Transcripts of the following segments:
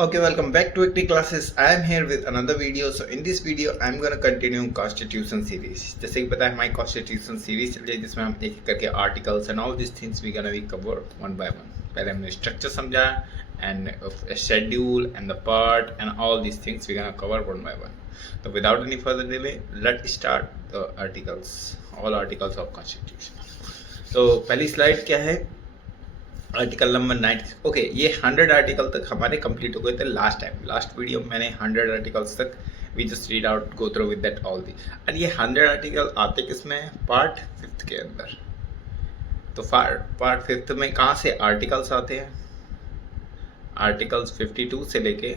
Okay, welcome back to Active Classes. I am here with another video. So in this video, I'm gonna continue Constitution series. जैसे कि पता है हमारी Constitution series चल रही है जिसमें हम एक एक करके articles and all these things we gonna be cover one by one. पहले हमने structure समझा and a schedule and the part and all these things we gonna cover one by one. So without any further delay, let's start the articles, all articles of Constitution. तो पहली slide क्या है? Article number 9। Okay, ये 100 article तक हमारे complete हो गए थे लास्ट वीडियो में मैंने 100 आर्टिकल्स तक we just read out go through with that all दी। और ये 100 आर्टिकल आते किसमें? पार्ट 5 के अंदर। तो पार्ट 5 में कहाँ से आर्टिकल्स आते हैं? आर्टिकल्स 52 से लेके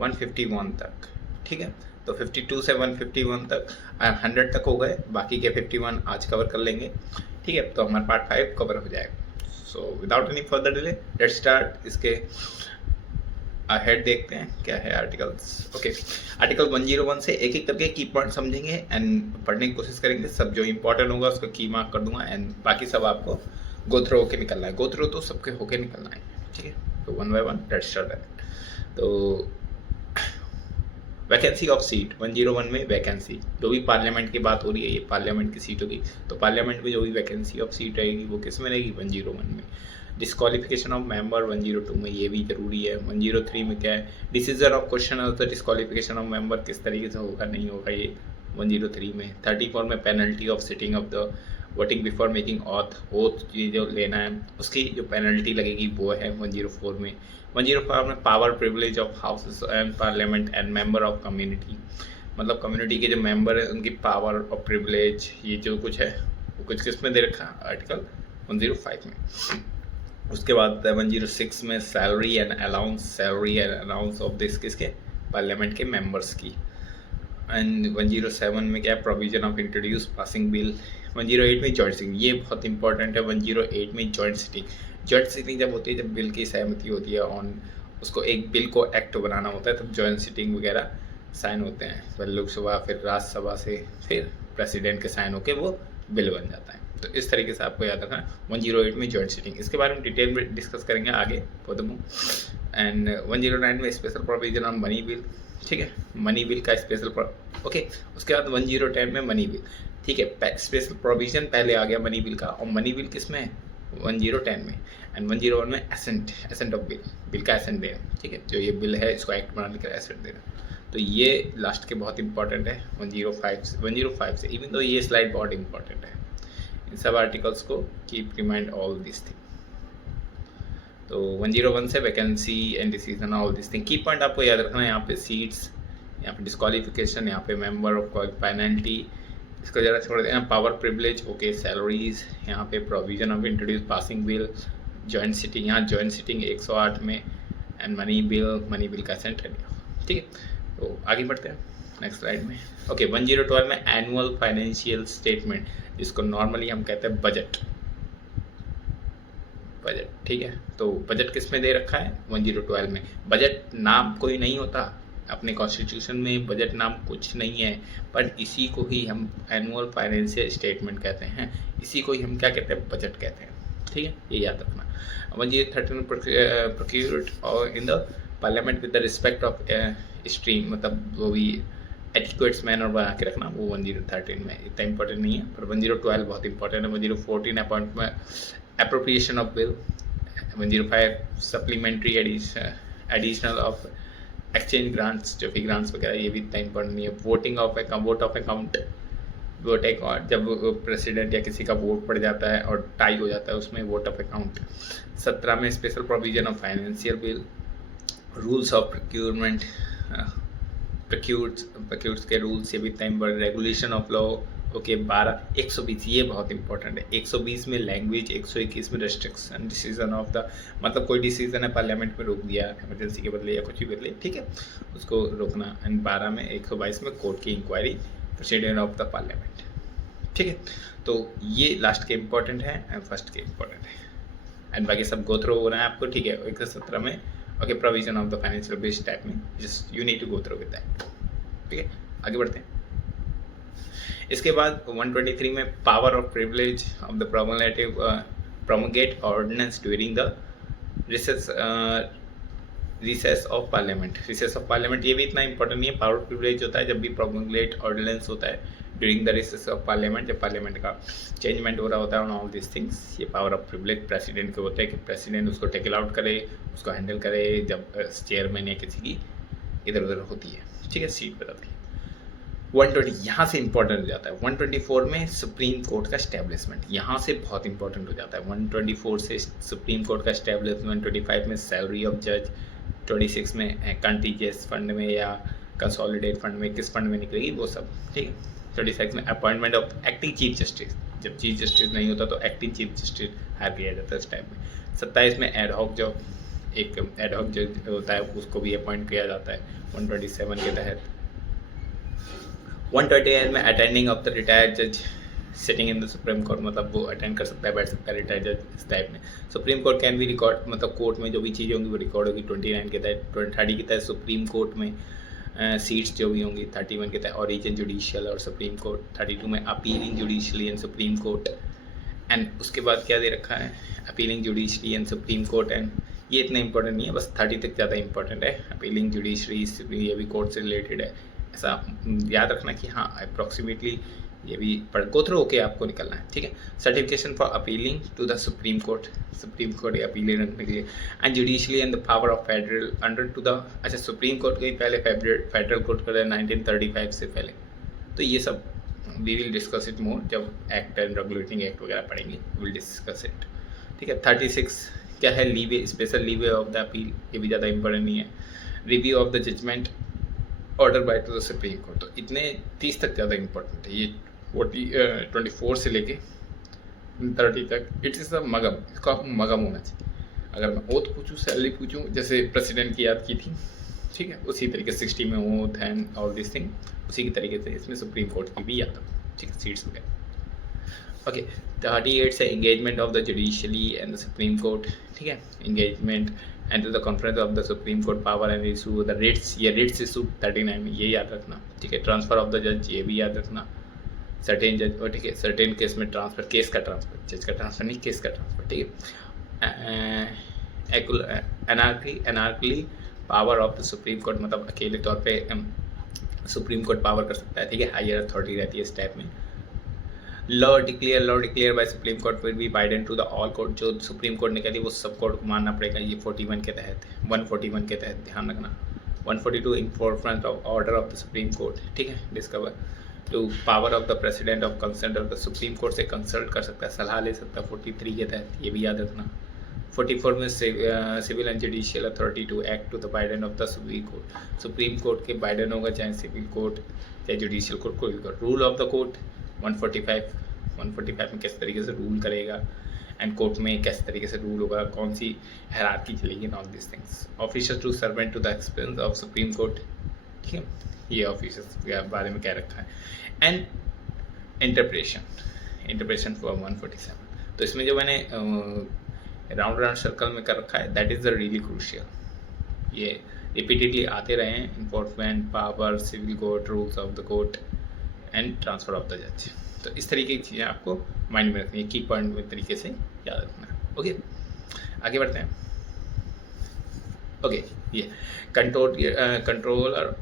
151 तक, ठीक है। तो 52 से 151 तक 100 तक हो गए, बाकी के 51 आज कवर कर लेंगे, ठीक है। तो हमारा पार्ट 5 कवर हो जाएगा। So without any further delay let's start. इसके हेड देखते हैं क्या है आर्टिकल्स। ओके, आर्टिकल 101 से एक एक करके की पॉइंट समझेंगे एंड पढ़ने की कोशिश करेंगे। सब जो इंपॉर्टेंट होगा उसको की मार्क कर दूंगा एंड बाकी सब आपको गो थ्रू होके निकलना है। गो थ्रू तो सबके होके निकलना है, ठीक है। तो one by one let's start. तो वैकेंसी ऑफ सीट 101 में वैकेंसी, जो भी पार्लियामेंट की बात हो रही है ये पार्लियामेंट की सीट होगी, तो पार्लियामेंट में जो भी वैकेंसी ऑफ सीट रहेगी वो किस में रहेगी? 101 में। डिस्क्वालिफिकेशन ऑफ मेंबर 102 में, ये भी जरूरी है। 103 में क्या है? Decision of question of the disqualification of member किस तरीके से होगा नहीं होगा, ये 103 में। 34 में penalty of sitting of the voting before making oath ये जो लेना है उसकी जो पेनल्टी लगेगी वो है 104 में। 105 में power privilege of houses and parliament and member of community, मतलब कम्युनिटी के जो मेंबर है उनकी पावर और प्रिविलेज ये जो कुछ है वो कुछ किस में दे रखा है? आर्टिकल 105 में। उसके बाद 106 में salary and allowance of this किसके? पार्लियामेंट के मेंबर्स की। एंड 107 में क्या है? Provision of introduce passing bill. 108 में जॉइंट सिटिंग, ये बहुत इंपॉर्टेंट है। 108 में जॉइंट सिटिंग जब होती है, जब बिल की सहमति होती है ऑन उसको एक बिल को एक्ट बनाना होता है, तब जॉइंट सिटिंग वगैरह साइन होते हैं। पहले लोकसभा फिर राज्यसभा से फिर प्रेसिडेंट के साइन होके वो बिल बन जाता है। तो इस तरीके से आपको याद रखना 108 में जॉइंट सिटिंग। इसके बारे में डिटेल में डिस्कस करेंगे आगे फॉर द मूव। एंड 109 में special provision on money bill, ठीक है। मनी बिल का स्पेशल ओके। उसके बाद 1010 में मनी बिल, ठीक है। स्पेशल प्रोविजन पहले आ गया मनी बिल का, और मनी बिल किस में है? 1010 में। एंड 101 में एसेंट ऑफ बिल का एसेंट देना, ठीक है। जो ये बिल है इसको एक्ट बनाने का एसेंट देना, तो ये लास्ट के बहुत इंपॉर्टेंट है 105 से। इवन तो ये स्लाइड बहुत इंपॉर्टेंट है। इन सब आर्टिकल्स को keep remind all this thing. तो 101 से vacancy and decision all this thing. की पॉइंट आपको याद रखना है, यहाँ पे सीट्स, यहाँ पे डिस्क्वालिफिकेशन, यहाँ पे मेंबर ऑफ पेनल्टी, इसको ज़रा छोड़ देना। Power privilege, okay. सैलरीज, यहाँ पे provision of introduce passing bill, joint sitting, यहाँ जॉइंट सिटिंग 108 में। एंड मनी बिल का एसेंट, ठीक है। तो आगे बढ़ते हैं नेक्स्ट स्लाइड में। ओके, 102 में एनुअल फाइनेंशियल स्टेटमेंट, जिसको नॉर्मली हम कहते हैं बजट, ठीक है। तो बजट किस में दे रखा है? 102 में। बजट नाम कोई नहीं होता अपने कॉन्स्टिट्यूशन में, बजट नाम कुछ नहीं है, बट इसी को ही हम एनुअल फाइनेंशियल स्टेटमेंट कहते हैं, इसी को ही हम क्या कहते हैं? बजट कहते हैं, ठीक है। ये याद रखना। 113 प्रोक्यूर्ड और in the parliament with the respect of stream, मतलब वो भी एडिक्वेट्स मैनर बना के रखना, वो 113 में इतना इंपॉर्टेंट नहीं है, पर 112 बहुत इंपॉर्टेंट है। 114 appointment appropriation of bill। 105 supplementary additional of exchange grants, जो भी ग्रांट्स वगैरह, ये भी इतना इंपॉर्टेंट नहीं है। वोट ऑफ अकाउंट, वोट एक जब प्रेसिडेंट या किसी का वोट पड़ जाता है और टाई हो जाता है उसमें वोट ऑफ अकाउंट। 17 में special provision of financial bill. Rules of procurement, procures के रूल्स, ये भी इतना important. Regulation of law, okay. 120 ये बहुत इंपॉर्टेंट है। 120 में लैंग्वेज, 121 में रेस्ट्रिक्शन डिसीजन ऑफ द, मतलब कोई डिसीजन है पार्लियामेंट में रोक दिया इमरजेंसी के बदले या कुछ भी बदले, ठीक है, उसको रोकना। एंड 12 में 122 में कोर्ट की inquiry, president of the parliament, ठीक है। तो ये लास्ट के इंपॉर्टेंट है एंड फर्स्ट के इंपॉर्टेंट है, एंड बाकी सब गो थ्रू हो रहा है आपको, ठीक है। 117 में okay, provision of the financial base type में, just you need to go through with that, ठीक है। आगे बढ़ते हैं। इसके बाद 123 में power of privilege of the promulgate ordinance during the recess recess of parliament, recess of parliament ये भी इतना इंपॉर्टेंट नहीं है, पावर प्रिविलेज होता है जब भी प्रोमुलेट ऑर्डिनेंस होता है during the recess of parliament, जब पार्लियामेंट का चेंजमेंट हो रहा होता है ऑन ऑल दिस थिंग्स। ये पावर ऑफ प्रिविलेज प्रेसिडेंट के होते हैं कि प्रेसिडेंट उसको टेकल आउट करे, उसको हैंडल करे जब चेयरमैन या किसी की इधर उधर होती है, ठीक है, सीट बताती है। 120 यहाँ से इंपॉर्टेंट हो जाता है। 124 में सुप्रीम कोर्ट का स्टैब्लिशमेंट, यहाँ से बहुत इंपॉर्टेंट हो जाता है। 124 से सुप्रीम कोर्ट का स्टैब्लिशमेंट, 25 में सैलरी ऑफ जज, 26 में कंटीजेंस फंड में या कंसोलिडेट फंड में किस फंड में निकलेगी वो सब, ठीक है। 26 में appointment of acting chief justice, जब चीफ जस्टिस नहीं होता तो एक्टिंग चीफ जस्टिस हायर किया जाता है इस टाइम में। 27 में एडहॉक जो एक एडहॉक जज होता है उसको भी अपॉइंट किया जाता है 127 के तहत। 128 में अटेंडिंग ऑफ द रिटायर्ड जज sitting in the supreme court, मतलब वो अटेंड कर सकता है, बैठ सकता है रिटायर्ड जज इस टाइप में। सुप्रीम कोर्ट कैन भी रिकॉर्ड, मतलब कोर्ट में जो भी चीज़ें होंगी वो रिकॉर्ड होगी 29 के तहत। 30 के तहत सुप्रीम कोर्ट में सीट्स जो भी होंगी, 31 के तहत ऑरिजिन जुडिशियल और सुप्रीम कोर्ट, 32 में appealing judicially and supreme court. And उसके बाद क्या दे रखा है, appealing judiciary and supreme court. And ये इतना इंपॉर्टेंट नहीं है, बस 30 तक ज़्यादा इंपॉर्टेंट है। अपीलिंग जुडिशरी ये भी कोर्ट से रिलेटेड है, ऐसा याद रखना कि हाँ अप्रॉक्सीमेटली ये भी पढ़ गो थ्रू होके आपको निकलना है, ठीक है। Certification for appealing to the supreme court, supreme court या अपील रखने के लिए। And judicially and the power of federal under to the, अच्छा सुप्रीम कोर्ट के पहले फेडरल कोर्ट कर 1935 से पहले, तो ये सब we will discuss it more जब एक्ट एंड रेगुलेटिंग एक्ट वगैरह पढ़ेंगे, विल डिस्कस इट, ठीक है। 36 क्या है, leave, special leave of the appeal, ये भी ज़्यादा इंपॉर्टेंट नहीं है। Review of the judgement order by to the supreme court, तो इतने 30 तक ज़्यादा इंपॉर्टेंट है। ये 24 से लेके 30 तक इट इज़ द मगम, इसको आपको मगम होना चाहिए। अगर मैं ओथ पूछूँ, सैलरी पूछूँ, जैसे प्रेसिडेंट की याद की थी, ठीक है, उसी तरीके 60 में oath and all this thing, उसी की तरीके से इसमें सुप्रीम कोर्ट की भी याद हो, ठीक है, सीट्स वगैरह। ओके, 38 से engagement of the judicially and the supreme court, ठीक है, engagement and to the conference of the supreme court power and issue the writs, ये रिट्स इशू 39 में, ये याद रखना, ठीक है। ट्रांसफर ऑफ द जज, ये भी याद रखना। सर्टेन जज, और ठीक है, सर्टेन केस में ट्रांसफर, केस का ट्रांसफर, जज का ट्रांसफर नहीं, केस का ट्रांसफर, ठीक है। Ancillary power of the supreme court, मतलब अकेले तौर पे सुप्रीम कोर्ट पावर कर सकता है, ठीक है, हायर अथॉरिटी रहती है इस टाइप में। Law declare by supreme court will be binding to the all court, जो सुप्रीम कोर्ट ने कह दी वो सब कोर्ट को मानना पड़ेगा, ये 41 के तहत, 141 के तहत ध्यान रखना। 142 enforcement of order of the supreme court, ठीक है, discover to power of the president of consult of the supreme court से कंसल्ट कर सकता है, सलाह ले सकता है 43 के तहत, ये भी याद रखना। 44 में civil and judicial authority to act to the binding of the supreme court, supreme court के बाइडेन होगा, चाहे सिविल कोर्ट चाहे जुडिशियल कोर्ट, कोई भी court. Rule of the court 145 में किस तरीके से रूल करेगा, एंड कोर्ट में किस तरीके से रूल होगा, कौन सी हायरार्की चलेगी, all this things. Officers to servant to the expense of supreme court, ठीक है, ये ऑफिसर्स के बारे में क्या रखा है। एंड इंटरप्रेशन फॉर 147, तो इसमें जो मैंने राउंड सर्कल में कर रखा है, that is the really crucial, ये रिपीटेडली आते रहे हैं, enforcement power, civil court, rules of the court and transfer of the जज। तो इस तरीके की चीज़ें आपको माइंड में रखनी है, की पॉइंट में तरीके से याद रखना है। ओके, आगे बढ़ते हैं। ओके, ये controller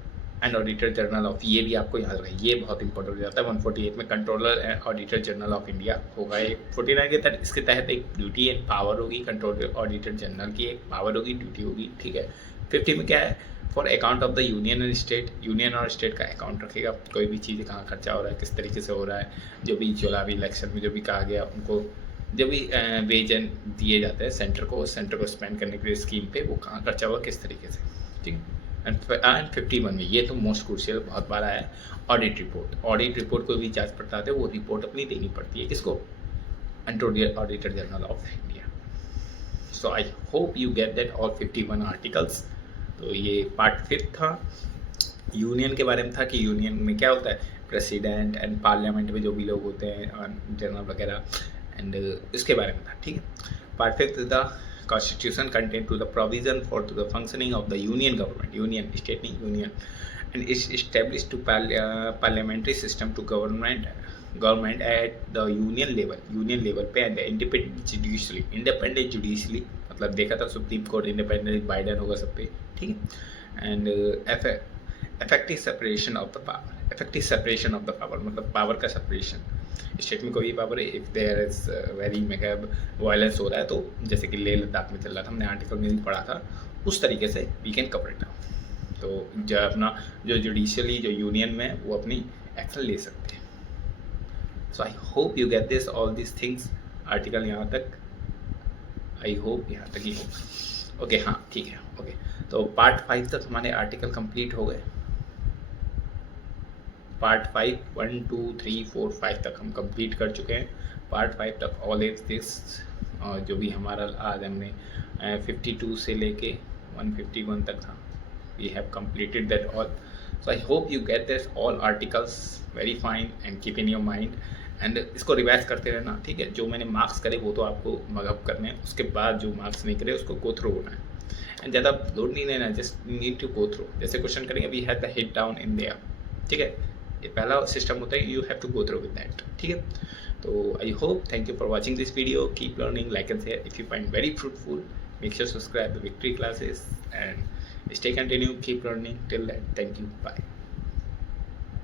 and auditor general of, ये भी आपको याद रहे, ये बहुत इंपॉर्टेंट हो जाता है। 148 में controller and auditor general of India होगा एक। 49 के तहत इसके तहत एक ड्यूटी एंड पावर होगी, कंट्रोलर ऑडिटर जनरल की एक पावर होगी, ड्यूटी होगी, ठीक है। 50 में क्या है, for account of the union and state, union और स्टेट का अकाउंट रखेगा, कोई भी चीज़ कहाँ खर्चा हो रहा है, किस तरीके से हो रहा है, जो भी चुनावी इलेक्शन में जो भी कहा गया उनको जो भी वेज दिए जाते हैं सेंटर को स्पेंड करने के लिए स्कीम पे, वो कहाँ खर्चा हुआ, किस तरीके से, ठीक है। एंड 51 में ये तो मोस्ट क्रूशियल, बहुत बार आया है, ऑडिट रिपोर्ट। ऑडिट रिपोर्ट कोई भी जांच पड़ताल है वो रिपोर्ट अपनी देनी पड़ती है, किसको, auditor general of India. So I hope you get that all 51 articles. तो ये पार्ट 5 था, यूनियन के बारे में था कि यूनियन में क्या होता है, प्रेसिडेंट एंड पार्लियामेंट में जो भी लोग होते हैं जनरल वगैरह, एंड इसके बारे में था, ठीक है। पार्ट 5 था Constitution contain to the provision for to the functioning of the union government, union state नहीं union, and is established to parliamentary system to government at the union level पे, and independent judicially मतलब देखा था supreme court independent Biden होगा सब पे, ठीक है। And effective separation of the power, effective separation of the power मतलब पावर का सेपरेशन। स्टेट में कोई भी पावर है, if there is very mega violence हो रहा है, तो जैसे कि लेह लद्दाख में चल रहा था, हमने आर्टिकल में भी पढ़ा था, उस तरीके से we can cover it down. तो जो अपना जो जुडिशियली जो यूनियन में वो अपनी एक्शन ले सकते हैं। So I hope you get this all this things. Article यहाँ तक, आई होप यहाँ तक ही हो। ओके हाँ ठीक है, ओके। तो पार्ट 5 तक हमारे आर्टिकल कंप्लीट हो गए। पार्ट 5 1 2 3 4 5 तक हम कंप्लीट कर चुके हैं। पार्ट 5 तक ऑल इज दिस जो भी हमारा आज हमने 52 से लेके 151 तक था, we have completed that all. So I hope you get this all articles very fine and keep in your mind and इसको रिवाइज करते रहना, ठीक है। जो मैंने मार्क्स करे वो तो आपको मगअप करने हैं, उसके बाद जो मार्क्स नहीं करे उसको गो थ्रू होना है एंड ज़्यादा लोड नहीं लेना, just need to go through. जैसे क्वेश्चन करेंगे we have the hit down in there, ठीक है। ये पहला सिस्टम होता है, you have to go through with that, ठीक है। तो I hope, thank you for watching this video, keep learning, like and share if you find very fruitful, make sure subscribe the victory classes and stay continue, keep learning till then. Thank you, bye.